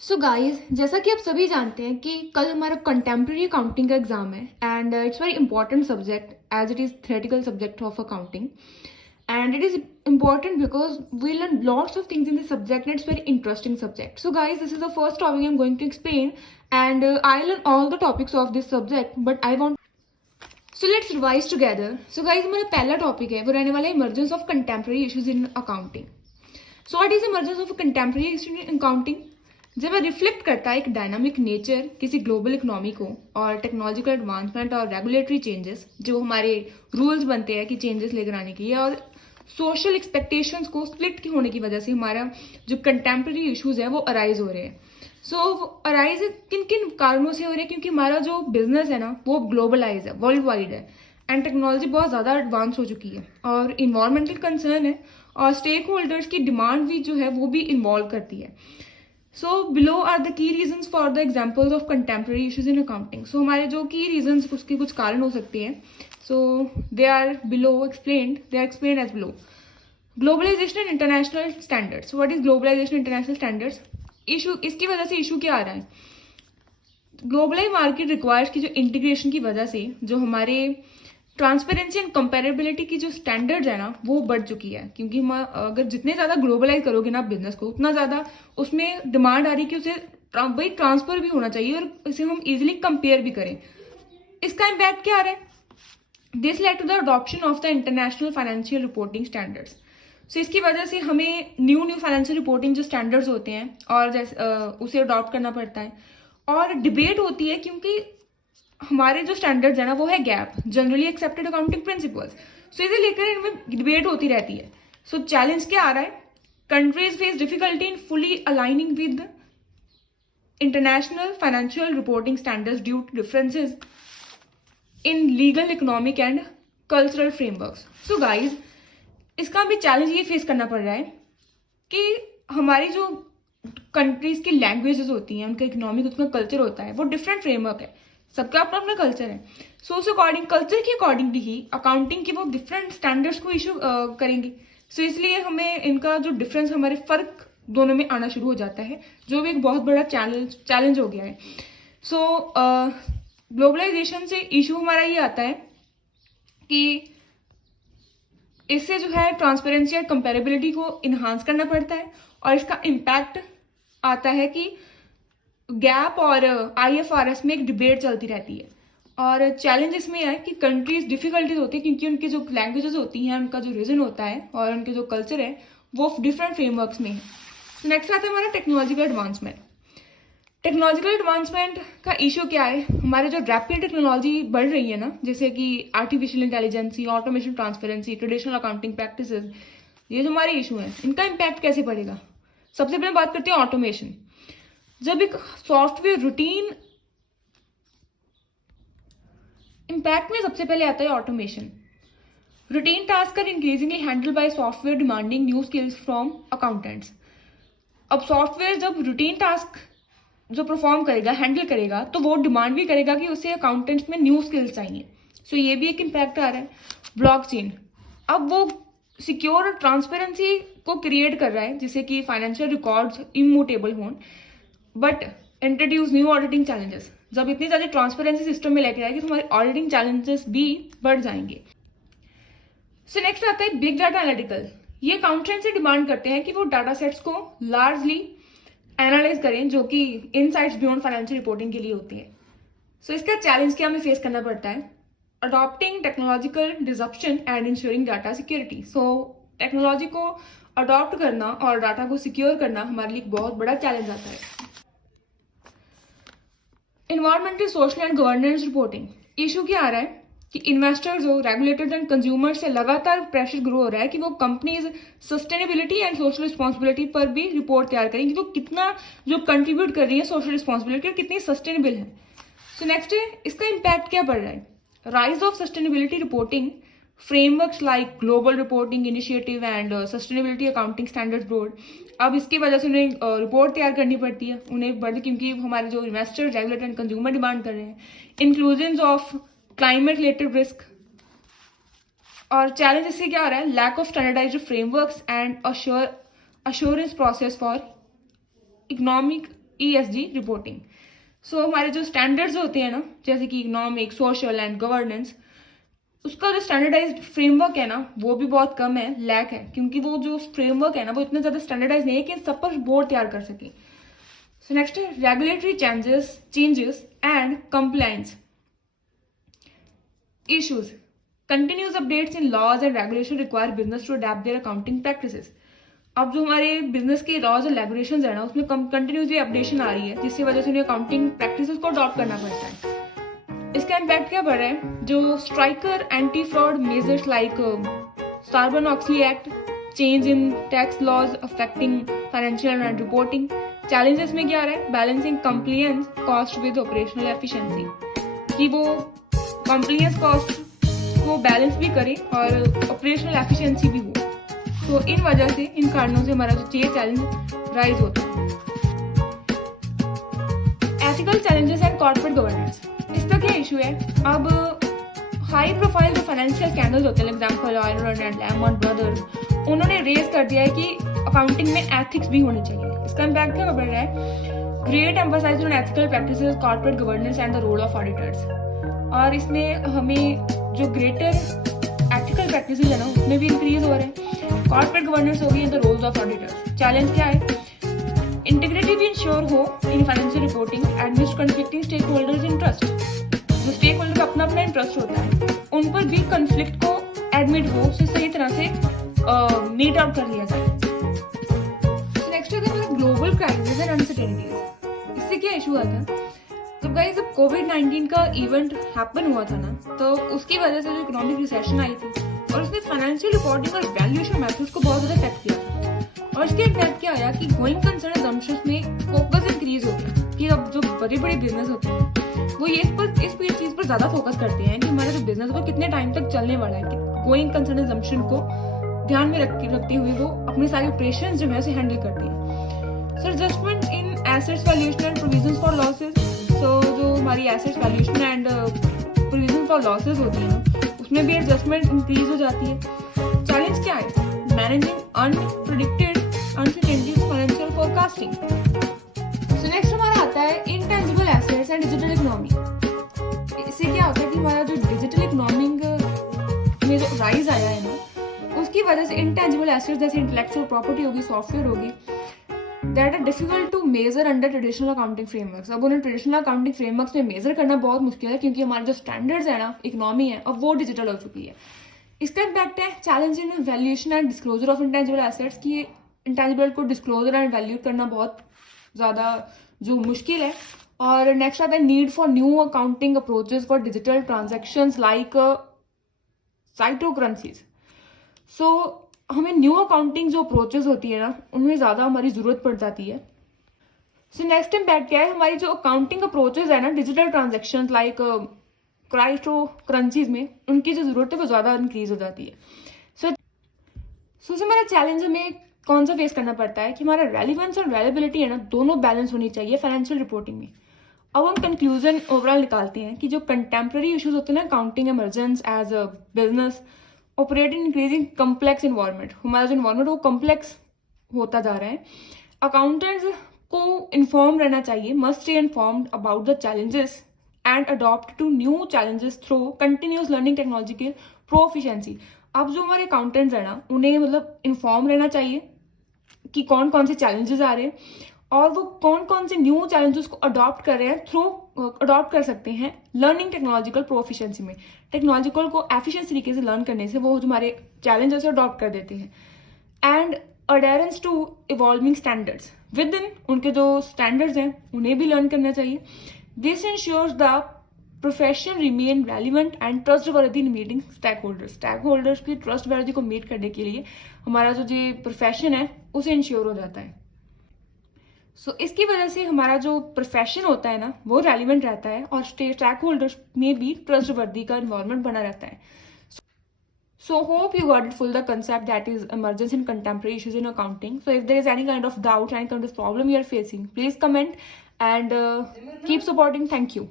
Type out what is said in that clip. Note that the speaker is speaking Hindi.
सो गाइस, जैसा कि आप सभी जानते हैं कि कल हमारा कंटेम्प्रेरी अकाउंटिंग का एग्जाम है and it's very important subject as it is theoretical subject of accounting and it is important because we learn lots of things in this subject and it's very interesting subject. So guys, this is the first topic I'm going to explain and I learn all the topics of this subject but I want so let's revise together. So guys, हमारा पहला टॉपिक है वो रहने वाला है emergence of contemporary issues in accounting. So what is emergence of contemporary issues in accounting? जब वह रिफ्लेक्ट करता है एक डायनामिक नेचर किसी ग्लोबल इकोनॉमी को और टेक्नोलॉजिकल एडवांसमेंट और रेगुलेटरी चेंजेस जो हमारे रूल्स बनते हैं कि चेंजेस लेकर आने के लिए और सोशल एक्सपेक्टेशंस को स्प्लिट होने की वजह से हमारा जो कंटेम्प्रेरी इश्यूज है वो अराइज हो रहे हैं. सो अराइज किन किन कारणों से हो रहे हैं? क्योंकि हमारा जो बिजनेस है ना वो ग्लोबलाइज है, वर्ल्ड वाइड है एंड टेक्नोलॉजी बहुत ज़्यादा एडवांस हो चुकी है और इन्वायरमेंटल कंसर्न है और स्टेक होल्डर्स की डिमांड भी जो है वो भी इन्वॉल्व करती है. So below are the key reasons for the examples of contemporary issues in accounting. So हमारे जो की रीजन्स उसके कुछ कारण हो सकते हैं. So they are explained as below. Globalisation and international standards. What is globalisation international standards? Issue इसकी वजह से इशू क्या आ रहा है? ग्लोबलाइज मार्केट रिक्वायर्स की जो इंटीग्रेशन की वजह से जो हमारे ट्रांसपेरेंसी एंड कंपेरेबिलिटी की जो स्टैंडर्ड्स है ना वो बढ़ चुकी है. क्योंकि हम अगर जितने ज़्यादा ग्लोबलाइज करोगे ना बिजनेस को उतना ज़्यादा उसमें डिमांड आ रही है कि उसे भाई ट्रांसफर भी होना चाहिए और इसे हम इजीली कंपेयर भी करें. इसका इम्पैक्ट क्या आ रहा है? This led to the adoption of the international financial reporting standards. So इसकी वजह से हमें न्यू फाइनेंशियल रिपोर्टिंग जो स्टैंडर्ड्स होते हैं और जैसे उसे अडॉप्ट करना पड़ता है और डिबेट होती है क्योंकि हमारे जो स्टैंडर्ड्स है ना वो है gap, generally accepted accounting principles. So इसे लेकर इनमें डिबेट होती रहती है. सो चैलेंज क्या आ रहा है? Countries face difficulty in fully aligning with international financial reporting standards due to differences in legal, economic and cultural frameworks. So guys, इसका भी चैलेंज ये फेस करना पड़ रहा है कि हमारी जो कंट्रीज की लैंग्वेजेस होती हैं, उनका इकोनॉमिक, उनका कल्चर होता है वो डिफरेंट फ्रेमवर्क है. सबका अपना अपना कल्चर है. सो उस अकॉर्डिंग कल्चर के अकॉर्डिंगली ही अकाउंटिंग के वो डिफरेंट स्टैंडर्ड्स को इशू करेंगे. सो इसलिए हमें इनका जो डिफरेंस, हमारे फर्क दोनों में आना शुरू हो जाता है जो भी एक बहुत बड़ा चैलेंज हो गया है. सो ग्लोबलाइजेशन से इशू हमारा ये आता है कि इससे जो है ट्रांसपेरेंसी और कंपेरेबिलिटी को इन्हांस करना पड़ता है और इसका इम्पैक्ट आता है कि गैप और IFRS में एक डिबेट चलती रहती है. और चैलेंज इसमें है कि कंट्रीज डिफिकल्टीज होती है क्योंकि उनकी जो लैंग्वेजेस होती हैं, उनका जो रीजन होता है और उनके जो कल्चर है वो डिफरेंट फ्रेमवर्क्स में है. तो नेक्स्ट आता है हमारा टेक्नोलॉजिकल एडवांसमेंट. टेक्नोलॉजिकल एडवांसमेंट का इशू क्या है? हमारे जो रैपिड टेक्नोलॉजी बढ़ रही है ना, जैसे कि artificial intelligence, automation, transparency, traditional accounting practices, ये जो हमारे इशू हैं इनका इम्पैक्ट कैसे पड़ेगा? सबसे पहले बात करते हैं ऑटोमेशन. जब एक सॉफ्टवेयर रूटीन इम्पैक्ट में सबसे पहले आता है automation. Routine task are increasingly handle by software demanding new skills from accountants. अब सॉफ्टवेयर जब रूटीन टास्क जो परफॉर्म करेगा, हैंडल करेगा, तो वो डिमांड भी करेगा कि उसे अकाउंटेंट्स में न्यू स्किल्स चाहिए. सो ये भी एक इम्पैक्ट आ रहा है. ब्लॉकचेन, अब वो सिक्योर और ट्रांसपेरेंसी को क्रिएट कर रहा है जिससे कि फाइनेंशियल रिकॉर्ड्स इमूटेबल हों, but introduce new auditing challenges. जब इतनी ज़्यादा ट्रांसपेरेंसी सिस्टम में लेके आएगी तो हमारे ऑडिटिंग चैलेंजेस भी बढ़ जाएंगे. सो नेक्स्ट आता है बिग डाटा एनालिटिकल. ये अकाउंटेंट से डिमांड करते हैं कि वो डाटा सेट्स को लार्जली एनालाइज करें जो कि इनसाइट्स बियॉन्ड फाइनेंशियल रिपोर्टिंग के लिए होती है. सो इसका चैलेंज क्या हमें फेस करना पड़ता है? Adopting technological disruption and ensuring data security. So technology को अडॉप्ट करना और डाटा को सिक्योर करना हमारे लिए एक बहुत बड़ा चैलेंज आता है. Environmental, social and governance reporting. Issue क्या आ रहा है कि इन्वेस्टर्स हो, रेगुलेटर्स एंड कंज्यूमर्स से लगातार प्रेशर ग्रो हो रहा है कि वो companies sustainability and social responsibility पर भी रिपोर्ट तैयार करें कि वो कितना जो कंट्रीब्यूट कर रही है सोशल रिस्पॉन्सिबिलिटी और कितनी सस्टेनेबल है. सो नेक्स्ट है इसका इम्पैक्ट क्या पड़ रहा है? Rise of sustainability reporting frameworks like global reporting initiative and sustainability accounting standards board. अब इसकी वजह से उन्हें रिपोर्ट तैयार करनी पड़ती है उन्हें बढ़, क्योंकि हमारे जो investors, regulator and consumer demand कर रहे हैं. Inclusion of climate related risk. और चैलेंज इससे क्या आ रहा है? Lack of standardised frameworks and assurance process for economic ESG reporting. So हमारे जो स्टैंडर्ड्स होते हैं ना, जैसे कि इकोनॉमिक, सोशल एंड गवर्नेंस, उसका जो स्टैंडर्डाइज्ड फ्रेमवर्क है ना वो भी बहुत कम है, लैक है, क्योंकि वो जो फ्रेमवर्क है ना वो इतना ज़्यादा स्टैंडर्डाइज नहीं है कि सब पर बोर्ड तैयार कर सके। सो नेक्स्ट है regulatory changes and compliance issues. Continuous updates in laws and regulation require business to adapt their accounting practices. अब जो हमारे बिजनेस के लॉज और रेगुलेशन है ना उसमें कंटिन्यूसली अपडेशन आ रही है, जिसकी वजह से उन्हें अकाउंटिंग प्रैक्टिसेस को अडॉप्ट करना पड़ता है। इसका इम्पैक्ट क्या पड़ रहा है? जो stricter anti fraud measures like Sarbanes Oxley act, change in tax laws affecting financial and reporting. Challenges में क्या आ रहा है? Balancing compliance cost with operational efficiency, कि वो कंप्लायंस कॉस्ट को बैलेंस भी करे और ऑपरेशनल एफिशिएंसी भी हो। तो इन वजह से, इन कारणों से हमारा जो चैलेंज राइज होता है। Ethical challenges and corporate governance, इसका क्या इशू है? अब हाई प्रोफाइल जो फाइनेंशियल स्कैंडल्स होते हैं, example Euler and lamin brothers, उन्होंने रेज कर दिया है कि अकाउंटिंग में एथिक्स भी होने चाहिए। इसका इम्पैक्ट क्या पड़ रहा है? Great emphasize on ethical practices, corporate governance and the role of auditors. और इसमें हमें जो ग्रेटर एथिकल प्रैक्टिसेस है ना उसमें भी इंक्रीज हो रहे हैं। कॉर्पोरेट गवर्नेंस होगी in the roles of auditors. Challenge क्या है? इंटीग्रिटी भी इंश्योर हो in financial reporting, amidst conflicting stake holders interest. जो स्टेक होल्डर का अपना अपना इंटरेस्ट होता है, उन पर भी कन्फ्लिक्ट को एडमिट हो, उसे सही तरह से मीट आउट कर लिया जाए। नेक्स्ट है ग्लोबल क्राइसिस एंड अनसर्टेनिटीज। इससे क्या इशू आता है? तो गाइस, जब कोविड-19 का इवेंट हैपन हुआ था ना, तो उसकी वजह से जो इकोनॉमिक रिसेशन आई थी और उसने फाइनेंशियल रिपोर्टिंग और वैल्यूएशन मेथड्स को बहुत ज़्यादा इफेक्ट किया था। और इसके इम्पैक्ट क्या आया कि गोइंग कंसर्न असम्पशंस में फोकस इंक्रीज हो गया, कि अब जो बड़े बड़े बिजनेस होते हैं वो ये इस चीज़ पर ज़्यादा फोकस करते हैं कि हमारा जो बिजनेस है वो कितने टाइम तक चलने वाला है। कि गोइंग कंसर्न असम्पशन को ध्यान में रखते हुए वो अपने सारे ऑपरेशन जो है उसे हैंडल करते हैं। Sir, adjustment in assets valuation and provisions for losses. तो जो हमारी assets valuation and provision for losses होती है ना, उसमें भी एडजस्टमेंट इंक्रीज हो जाती है। चैलेंज क्या है? Managing unpredicted uncertainties, financial forecasting. So next हमारा आता है intangible assets and digital economy. इससे क्या होता है कि हमारा जो डिजिटल इकोनॉमी में जो राइज आया है ना, उसकी वजह से इंटेंजिबल एसेट्स जैसे इंटेलेक्चुअल प्रॉपर्टी होगी, सॉफ्टवेयर होगी, that are difficult to measure under traditional accounting frameworks. अब उन्हें ट्रेडिशनल अकाउंटिंग फ्रेमवर्क्स में मेजर करना बहुत मुश्किल है, क्योंकि हमारे जो स्टैंडर्ड्स है ना, इकोनॉमी है, अब वो डिजिटल हो चुकी है। इसका इम्पैक्ट है challenge in valuation and disclosure of intangible assets, की इंटेंजिबल को डिस्क्लोजर एंड वैल्यू करना बहुत ज़्यादा जो मुश्किल है। और नेक्स्ट आता है need for new accounting approaches for digital transactions like cryptocurrencies. So हमें न्यू अकाउंटिंग जो अप्रोचेस होती है ना, उनमें ज़्यादा हमारी ज़रूरत पड़ जाती है। सो नेक्स्ट इम्पैक्ट क्या है? हमारी जो अकाउंटिंग अप्रोचेस है ना, डिजिटल ट्रांजेक्शन लाइक क्राइप्टोकरेंसीज में, उनकी जो ज़रूरत है वो ज़्यादा इंक्रीज हो जाती है। सो हमारा चैलेंज हमें कौन सा फेस करना पड़ता है कि हमारा रेलिवेंस और वैलिबिलिटी है ना, दोनों बैलेंस होनी चाहिए फाइनेंशियल रिपोर्टिंग में। अब हम कंक्लूजन ओवरऑल निकालते हैं कि जो कंटेम्प्रेरी इशूज होते हैं ना, accounting emergence as a business operate in increasing complex environment. हमारा जो इन्वायरमेंट वो कम्प्लेक्स होता जा रहा है। अकाउंटेंट्स को इन्फॉर्म रहना चाहिए, must stay informed about the challenges and adopt to new challenges through continuous learning technological proficiency. अब जो हमारे अकाउंटेंट्स है ना, उन्हें मतलब इन्फॉर्म रहना चाहिए कि कौन कौन से चैलेंजेस आ रहे हैं और वो कौन कौन से न्यू चैलेंजेस को अडॉप्ट कर रहे हैं, अडॉप्ट कर सकते हैं लर्निंग टेक्नोलॉजिकल प्रोफिशिएंसी में। टेक्नोलॉजिकल को एफिशिएंट तरीके से लर्न करने से वो जो हमारे चैलेंजेस अडॉप्ट कर देते हैं। And adherence to evolving standards within, उनके जो स्टैंडर्ड्स हैं उन्हें भी लर्न करना चाहिए। This ensures the profession remain relevant and trustworthy in meeting stake holders की ट्रस्टवर्दी को मीट करने के लिए हमारा जो ये प्रोफेशन है उसे इंश्योर हो जाता है। सो इसकी वजह से हमारा जो प्रोफेशन होता है ना, वो रेलिवेंट रहता है और स्टेक होल्डर्स में भी ट्रस्टवर्दी का इन्वायरमेंट बना रहता है। So hope you got it full the concept that is emergence in contemporary issues in accounting. So if there is any kind of doubt, any kind of problem you are facing, please comment and keep supporting. Thank you.